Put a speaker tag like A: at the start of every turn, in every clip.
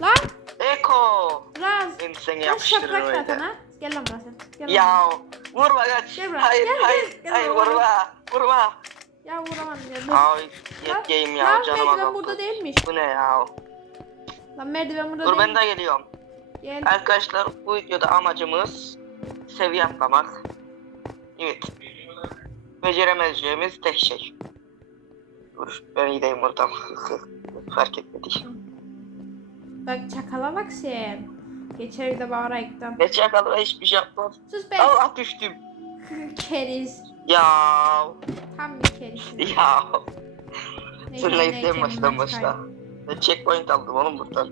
A: Lan
B: Eko.
A: Raz.
B: Ben seni
A: Kaç
B: yapıştırırım
A: şaprak
B: öyle.
A: zaten ha. Gel lan burası. Gel lan.
B: Ya vurma kaç.
A: Gel buraya,
B: Hayır
A: gel,
B: hayır
A: gel, gel
B: hayır
A: buraya.
B: vurma vurma.
A: Ya vuramadım ya.
B: Ay
A: Lan,
B: yeteyim ya
A: lan
B: canım
A: merdiven
B: azaldı.
A: burada değilmiş.
B: Bu ne ya?
A: Lan merdiven burada
B: Dur ben
A: değil.
B: de geliyorum.
A: Gel.
B: Arkadaşlar bu videoda amacımız seviye atlamak. Evet. Beceremeyeceğimiz tek şey. Dur ben gideyim buradan. Fark etmedi.
A: Bak çakala bak sen. Geçer bir de bağıra ekten.
B: Ne çakalı hiçbir şey yapmam.
A: Sus be.
B: Allah düştüm.
A: Keriz.
B: Ya.
A: Tam bir keriz.
B: Ya. En baştan başla. Ben checkpoint aldım oğlum buradan.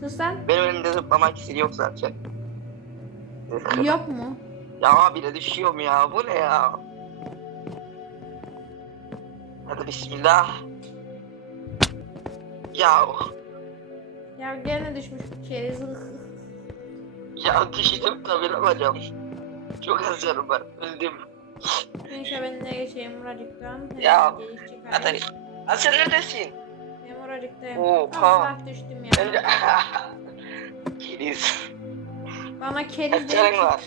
A: Sus lan.
B: Benim elimde zıplama iksiri yok zaten.
A: Yok mu?
B: Ya bile düşüyorum ya. Bu ne ya? Hadi bismillah. Ya.
A: Ya gene düşmüş bu keriz.
B: Ya düştüm tabii yapacağım? Çok az canım var. Öldüm.
A: Neyse ben de geçeyim Muracık'tan.
B: Ya. Ha sen neredesin?
A: Ben Muracık'tayım.
B: Oha.
A: Allah düştüm ya.
B: Kiriz.
A: Bana keriz
B: canın var?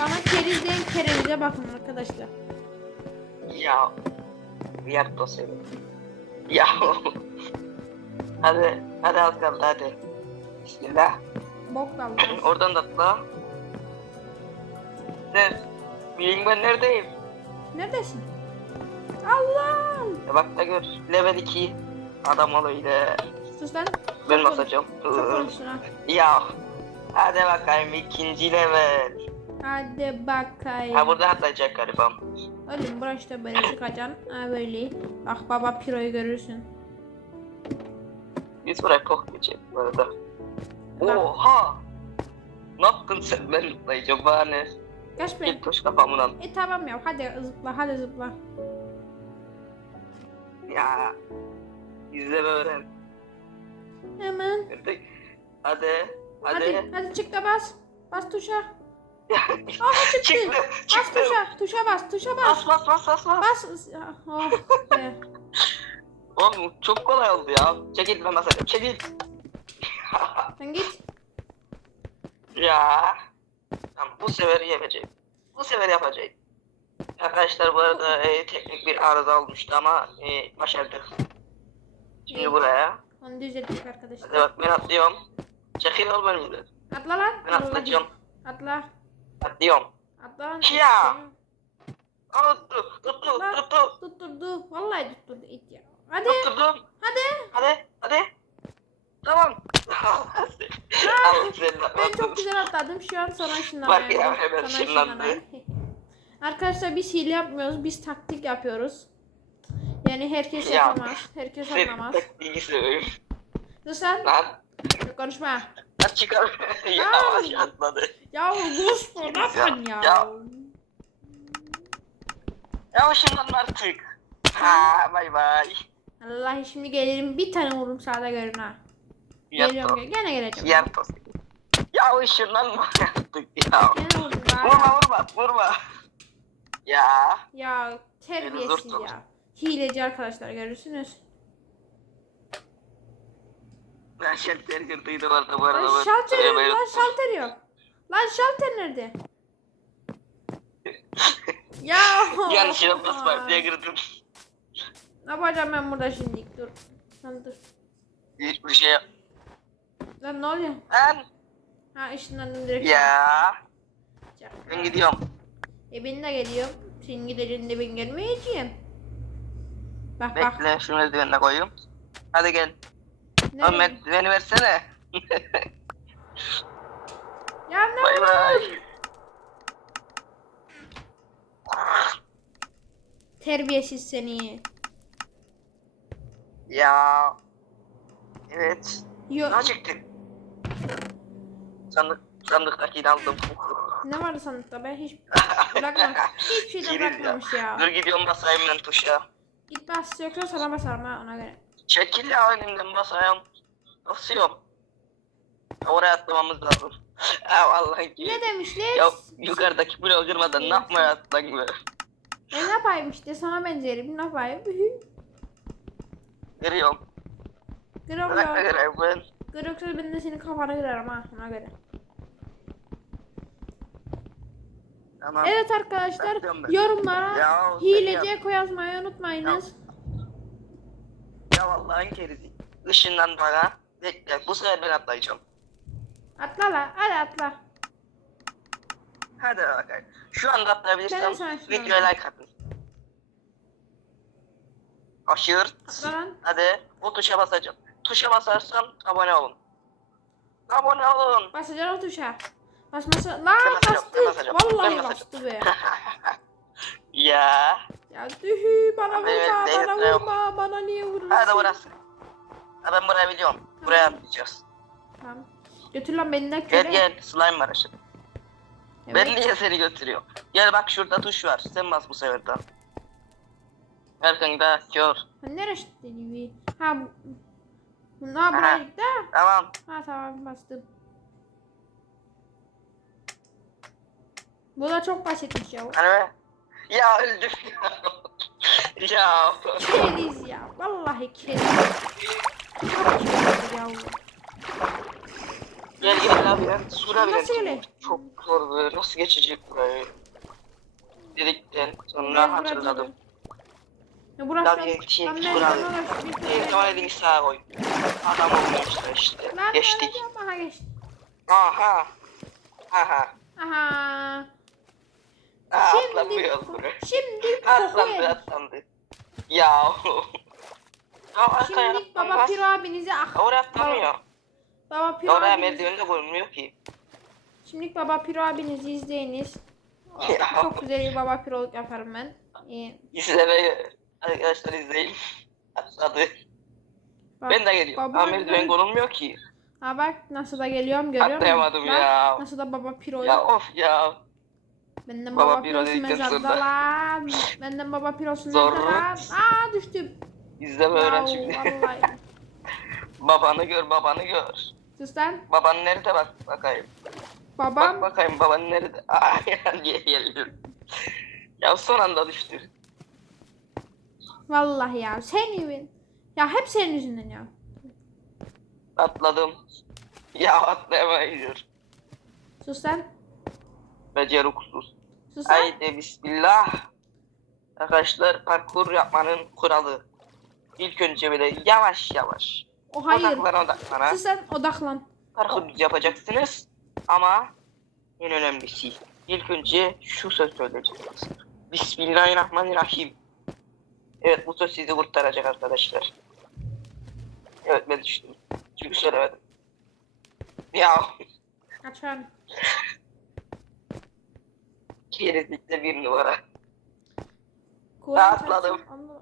A: bana keriz diyen kerize bakın arkadaşlar.
B: Ya. Yer dosya. Ya. Hadi. Hadi az kaldı hadi. Bismillah.
A: Bok daldı.
B: Oradan da atla. Ne? Bileyim ben neredeyim?
A: Neredesin? Allah!
B: Ya bak da gör. Level 2. Adam ol öyle.
A: Sus lan.
B: Ben basacağım.
A: Çok konuştun ha.
B: ya. Hadi bakayım ikinci level.
A: Hadi bakayım.
B: Ha burada atlayacak galiba.
A: Oğlum burası işte böyle çıkacaksın. Ha böyle. Bak baba piroyu görürsün.
B: Biz buraya korkmayacağız bu arada. Oha! Ne yaptın sen ben atlayacağım bana ne?
A: Kaç be.
B: Git koş kafamdan.
A: E tamam ya hadi zıpla hadi zıpla.
B: Ya. İzleme öğren.
A: Hemen.
B: Hadi. Hadi.
A: Hadi.
B: Hadi.
A: hadi, çık da bas. Bas tuşa. Aha çıktı.
B: Çıktım.
A: Bas tuşa. Tuşa bas. Tuşa bas.
B: Bas bas bas bas bas.
A: Bas. Oh be.
B: Oğlum çok kolay oldu ya. Çekil ben basacağım. Çekil.
A: Sen git.
B: ya. Tamam bu sefer yapacağım. Bu sefer yapacağım. Arkadaşlar bu arada e, teknik bir arıza olmuştu ama e, başardık. Şimdi
A: İyi.
B: buraya.
A: Onu düzelttik
B: Hadi
A: arkadaşlar.
B: bak ben atlıyorum. Çekil ol benimle.
A: Atla lan.
B: Ben atlayacağım.
A: Atla.
B: Atlıyorum.
A: Atla lan.
B: Ya. Aa, tuttu, tuttu, tuttu.
A: Tutturdu. Vallahi tutturdu it ya. Hadi.
B: Tutturdum.
A: Hadi.
B: Hadi, hadi. Tamam. Allah.
A: Ben çok güzel atladım. Şu an sana ışınlanıyorum.
B: Bak ya, hemen ışınlandı.
A: Arkadaşlar biz hile yapmıyoruz. Biz taktik yapıyoruz. Yani herkes
B: Ya.
A: yapamaz. Herkes
B: Sen
A: anlamaz.
B: taktiği söyleyeyim.
A: Dur sen.
B: Lan.
A: Konuşma.
B: Çıkar. Yavaş atladı.
A: Ya Gus ne yapıyorsun ya?
B: Ya. Ya ışınlanma artık. Ha, bay bay.
A: Allah şimdi gelirim bir tane vururum sağda görün ha. Geliyorum
B: Yattı.
A: gene geleceğim.
B: Yattı. Ya ışınlanma artık ya.
A: Gene vurdum
B: Vurma
A: ha.
B: vurma vurma. Ya.
A: Ya terbiyesiz
B: Beni
A: ya. Hileci arkadaşlar görürsünüz.
B: Ben şalter kırdıydım orada bu arada.
A: Lan şalter
B: söylemeyi
A: lan şalter yok. Lan şalter nerede? ya.
B: Yanlışlıkla basma diye kırdım.
A: Ne yapacağım ben burada şimdi? Dur. Lan dur.
B: Hiçbir şey yap.
A: Lan ne oluyor?
B: Lan.
A: Ha ışınlandım direkt.
B: Ya.
A: Çak.
B: Ben gidiyorum.
A: E ben de geliyorum. Senin gideceğinde ben gelmeyeceğim. Bak bak.
B: Bekle şunu eldivenine koyayım. Hadi gel.
A: Nereye?
B: Lan merdiveni versene.
A: Ya ne
B: bay bay.
A: Terbiyesiz seni.
B: Ya. Evet.
A: Yok.
B: Ne çıktı? Sandık, sandıktakini aldım.
A: Ne vardı sandıkta ben hiç bırakmamış. Hiçbir şey de
B: Geri ya.
A: bırakmamış ya.
B: Dur gidiyorum basayım ben tuşa.
A: Git bas yoksa sana basarım ha ona göre.
B: Çekil ya önümden basayım. Basıyorum. Oraya atlamamız lazım. Ya vallahi ki.
A: Ne demişler?
B: Ya yukarıdaki bloğu kırmadan ne yapmaya atlan gibi.
A: E ne yapayım işte sana benzerim ne yapayım? Grom
B: Bırak da
A: yok.
B: göreyim ben.
A: De senin kafana girerim ha ona göre.
B: Tamam.
A: Evet arkadaşlar
B: ben.
A: yorumlara
B: Ya,
A: hilece
B: bekliyorum.
A: yazmayı unutmayınız.
B: Ya vallahi kerisi. Işından bana. Bekle. Bu sefer ben atlayacağım.
A: Atla la hadi atla.
B: Hadi bakalım. Şu anda atlayabilirsem videoya like atın.
A: Atla lan.
B: Hadi bu tuşa basacağım. Tuşa basarsam abone olun. Abone olun.
A: Basacaksın o tuşa. Basması. Lan
B: Ben basacağım,
A: bastı.
B: ben basacağım,
A: Vallahi
B: ben
A: bastı be.
B: ya.
A: Ya tühü bana vurma
B: Evet, evet,
A: bana
B: yok.
A: vurma bana niye vuruyorsun?
B: Hadi burası. Ha, ben burayı biliyorum. Buraya atlayacağız.
A: Tamam. Götür lan beni de
B: Gel
A: köle.
B: gel slime var aşağıda.
A: Evet.
B: Ben niye seni götürüyorum? Gel bak şurada tuş var. Sen bas bu sefer de. Arkanda kör.
A: Ha, neresi dedi? Ha bu. Bu ne buraya gitti ha?
B: Tamam.
A: Ha tamam bastım. Bu da çok basitmiş ya.
B: Hani? Ya öldüm ya. ya.
A: Keriz ya. Vallahi keriz. Çok keriz ya.
B: Gel gel abi ya. Sura
A: Nasıl öyle?
B: bile çok zordu. Nasıl geçecek burayı? Dedikten sonra hatırladım.
A: Ya burası.
B: Lan bir
A: ben ben
B: zaman elini sağa koy. Adam olmuşlar işte.
A: Lan
B: Geçtik.
A: Aha geçtik.
B: Aha. Aha.
A: Aha.
B: Aa,
A: Şimdi,
B: atlanmıyor buraya.
A: şimdi
B: Atlandı atlandı. Ya. ya
A: Şimdi baba. Piro abinize ah.
B: Oraya atlamıyor.
A: Baba Piro
B: Oraya
A: abiniz.
B: merdivende koyulmuyor ki.
A: Şimdi baba Piro abinizi izleyiniz.
B: Ya.
A: Çok güzel bir baba Piro'luk yaparım ben. İyi.
B: İzlemeye arkadaşlar izleyin. Atladı.
A: Bak,
B: Ben de geliyorum.
A: baba-
B: Ama merdiven konulmuyor ki.
A: Ha bak nasıl da geliyorum görüyor musun?
B: Atlayamadım
A: Bak,
B: ya.
A: Nasıl da baba Piro'yu.
B: Ya of ya.
A: Benden
B: Baba
A: baba,
B: Piro
A: Piro'su mezarda lan. Benden baba Piro'su nerede lan? Aa düştüm.
B: İzleme öğren şimdi. babanı gör babanı gör.
A: Sus lan.
B: Baban nerede bak bakayım.
A: Babam.
B: Bak bakayım baban nerede? Aa niye geliyor? Ya son anda düştü.
A: Vallahi ya senin ya hep senin yüzünden ya.
B: Atladım. Ya atlayamayıyor.
A: Sus lan.
B: Beceriksiz.
A: Sus lan.
B: Haydi bismillah. Arkadaşlar parkur yapmanın kuralı. İlk önce böyle yavaş yavaş.
A: O hayır.
B: Odaklana odaklana.
A: Sus lan odaklan.
B: Parkur yapacaksınız. Ama en önemlisi. İlk önce şu söz söyleyeceksiniz. Bismillahirrahmanirrahim. Evet bu söz sizi kurtaracak arkadaşlar. Evet ben düştüm. Çünkü söylemedim. Ya
A: Açan.
B: kerizlikte bir numara.
A: Kur'an
B: atladım.
A: mı?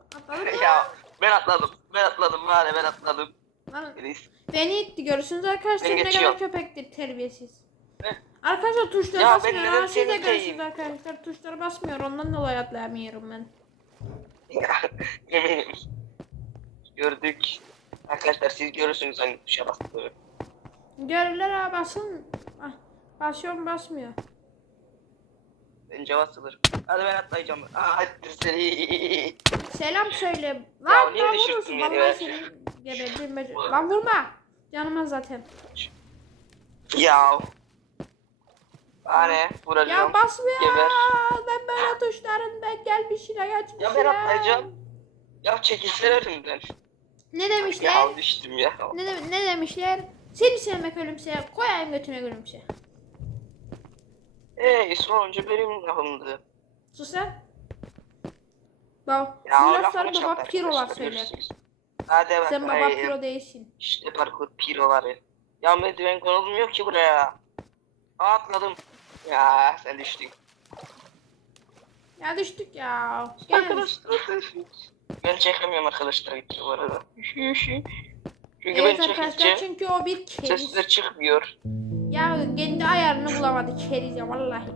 B: ya ben atladım. Ben atladım ya ben atladım.
A: Lan. Beni itti görürsünüz arkadaşlar
B: Ben
A: ne kadar
B: geçiyorum.
A: köpektir terbiyesiz.
B: Ne?
A: Arkadaşlar tuşlara
B: Ya ben
A: basmıyor.
B: neden
A: Ha, siz de
B: seni
A: görürsünüz
B: iteyim?
A: arkadaşlar tuşlara basmıyor ondan dolayı atlayamıyorum ben.
B: Ya eminim. Gördük. Arkadaşlar siz görürsünüz hangi tuşa bastığını.
A: Görürler ha basın. Ah, basıyorum basmıyor.
B: Bence basılır. Hadi ben atlayacağım. Aa hadi seni.
A: Selam söyle.
B: Ya
A: Lan lan
B: düşürdün
A: vurursun. Vallahi seni geberdim. be- Lan vurma. Canıma zaten.
B: Ya. Bana vuracağım.
A: Ya basmıyor.
B: Geber.
A: Ben böyle tuşlarından gelmişine geçmişim.
B: Ya ben atlayacağım. Ya çekilsene önümden.
A: Ne demişler?
B: Ya düştüm ya.
A: Ne, de- ne demişler? Seni sevmek ölümse, koyayım götüne gülümse.
B: Ey sonuncu benim lafımdı.
A: Sus lan. Bak,
B: Ya
A: lafları baba pirolar söyler.
B: Hadi bak.
A: Sen baba piro değilsin.
B: İşte parkur piroları. Ya merdiven konulmuyor ki buraya. Atladım. Ya sen düştün.
A: Ya düştük ya. Gel.
B: Arkadaşlar. Ben çekemiyorum arkadaşlar gitti bu arada. Çünkü
A: Evet
B: ben
A: arkadaşlar
B: çekince
A: çünkü o bir keriz.
B: sesler çıkmıyor.
A: Ya kendi ayarını bulamadı keriz ya vallahi.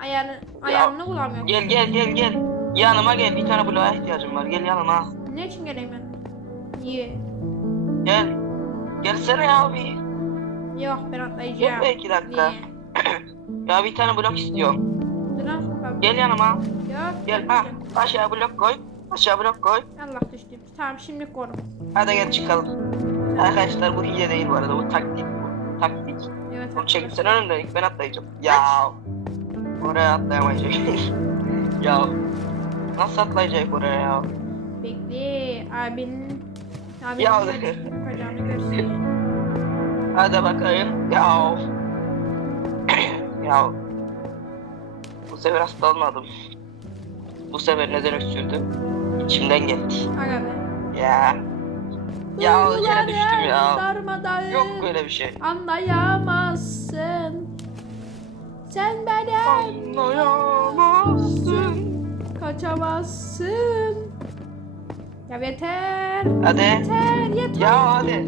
A: Ayarını, ayarını bulamıyor.
B: Gel gel gel gel. Yanıma gel. Bir tane bloğa ihtiyacım var. Gel yanıma.
A: Ne için geleyim ben? Niye?
B: Gel. Gelsene ya bir.
A: Yok ben atlayacağım.
B: Gel be iki dakika.
A: Niye?
B: Ya bir tane blok istiyorum. Gel yanıma.
A: Yok.
B: Gel. Ha. Aşağı blok koy. Aşağı blok koy.
A: Allah düştüm. Tamam şimdi korum.
B: Hadi gel çıkalım. Arkadaşlar bu hile değil bu arada bu taktik bu. Taktik.
A: Evet
B: Oğlum çek
A: arkadaşlar.
B: sen önümden ilk ben atlayacağım. Ya. Oraya atlayamayacak. ya. Nasıl atlayacak oraya ya?
A: Bekle abinin abinin
B: Ya. Hadi bakayım. Ya. Ya. Bu sefer hasta olmadım. Bu sefer neden öksürdüm? İçimden geldi.
A: Aga be.
B: Ya. Ya yere düştüm ya.
A: Darmadağın.
B: Yok böyle bir şey.
A: Anlayamazsın. Sen benden
B: Anlayamazsın.
A: kaçamazsın. Ya yeter.
B: Hadi.
A: Yeter yeter.
B: Ya hadi.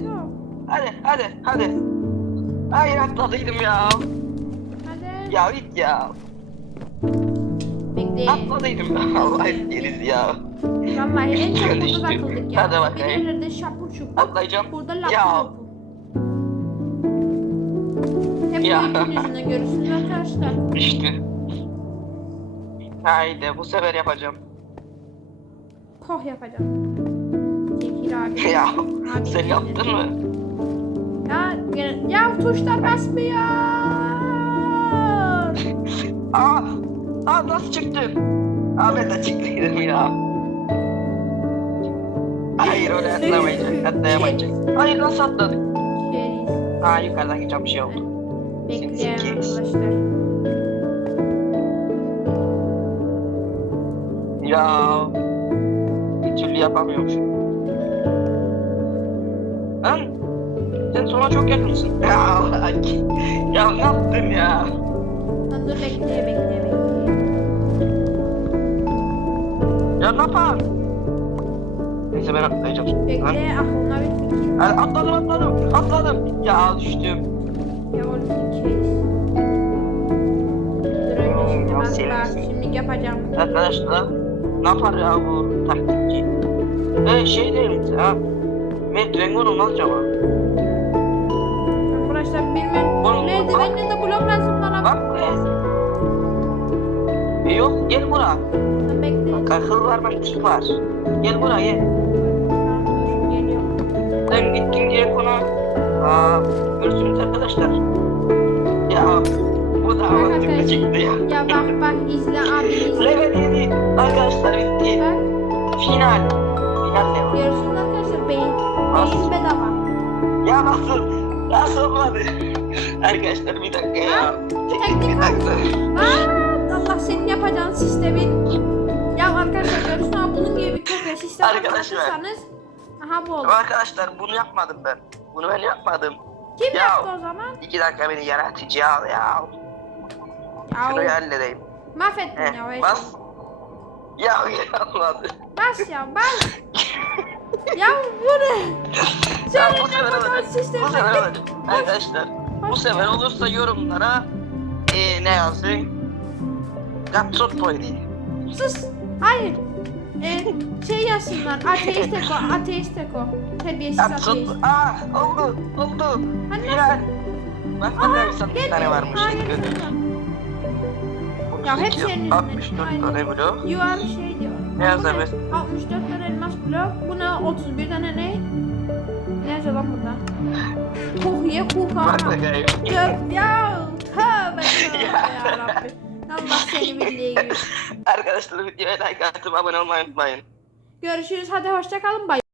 B: Hadi hadi hadi. Hayır atladıydım ya. Ya git ya.
A: Bekle.
B: Atladıydım ya. Allah geriz ya.
A: Vallahi en çok burada takıldık ya.
B: Hadi bakayım.
A: Birileri de şapur şupur.
B: Atlayacağım.
A: Burada laptop.
B: Ya.
A: Hep
B: Ya.
A: bu ipin yüzünden görürsünüz arkadaşlar.
B: Düştü. Haydi bu sefer yapacağım.
A: Koh yapacağım. Tekir abi.
B: Ya
A: Abi
B: sen yaptın mı?
A: Ya, ya, ya tuşlar basmıyor.
B: Aa, aa nasıl çıktın? Aa ben de çıktıydım ya. Hayır oraya atlamayacak, atlayamayacak. Hayır nasıl atladık?
A: Keriz.
B: Aa yukarıdan geçen bir şey oldu.
A: Bekleyen arkadaşlar.
B: Ya bir türlü yapamıyorum şu. Lan sen sona çok yakınsın. Ya, ya ne yaptın ya?
A: Lan dur bekle bekle bekle.
B: Ya ne yapar? Neyse ben atlayacağım. Lan,
A: Bekle aklıma bir fikir.
B: Hadi atladım atladım atladım. Ya düştüm.
A: Ya oğlum keriz. Dur önce şimdi
B: Ya
A: bak bak şimdi yapacağım.
B: Arkadaşlar ne yapar ya bu taktikçi? Ee, şey değil mi ya? Medvengon'u nasıl acaba?
A: Arkadaşlar bilmem.
B: Oğlum,
A: Merdivenle de blok lazım bana.
B: Bak be. Yok gel bura.
A: Lan Bekle.
B: Bak akıl var bak tik var. Gel buraya gel. Sen gittin diye konu. Aa, görürsünüz arkadaşlar. Ya bu da mantıklı
A: arkadaşlar.
B: çıktı ya.
A: Ya bak bak izle abi izle.
B: Level 7 arkadaşlar bitti.
A: Bak
B: Final. Final level.
A: görüyorsunuz arkadaşlar beyin. Beyin bedava.
B: Ya nasıl? Nasıl olmadı? Arkadaşlar bir dakika ya.
A: Teknik
B: Bir dakika.
A: Allah senin yapacağın sistemin. Ya arkadaşlar görüyorsunuz ama bunun gibi bir kopya sistem
B: Arkadaşlar.
A: anlatırsanız. Aha bu oldu.
B: Arkadaşlar bunu yapmadım ben. Bunu ben yapmadım.
A: Kim
B: Ya.
A: yaptı o zaman?
B: İki dakika beni yaratıcı al ya. Şunu
A: Ya
B: halledeyim.
A: mahvettin
B: Heh,
A: ya.
B: bas. Ya yapmadı.
A: Bas ya bas. ya bu ne?
B: Ya bu sefer olacak.
A: sistem.
B: Bu sefer olacak. Arkadaşlar bu sefer olursa yorumlara eee ne yazın? Diye.
A: Sus. Hayır. Ee, şey yazsınlar. Ateist eko. Ateist eko. Terbiyesiz ateist.
B: Aa oldu oldu.
A: Hani
B: Final. Bak sen bir tane varmış.
A: Hayır, Ya hep
B: 32,
A: senin yüzünden.
B: 64
A: Aynen.
B: tane blok.
A: You are şey diyor.
B: Ne be?
A: 64 tane elmas blok. Bu ne? 31 tane ne? Ne yazıyor lan burada? Kuh ye kuh
B: Bak bakayım.
A: Gör ya. Tövbe tövbe ya Rabbi. Allah seni bildiği gibi.
B: Arkadaşlar videoya like atıp abone olmayı unutmayın.
A: Görüşürüz. Hadi hoşça kalın. Bay.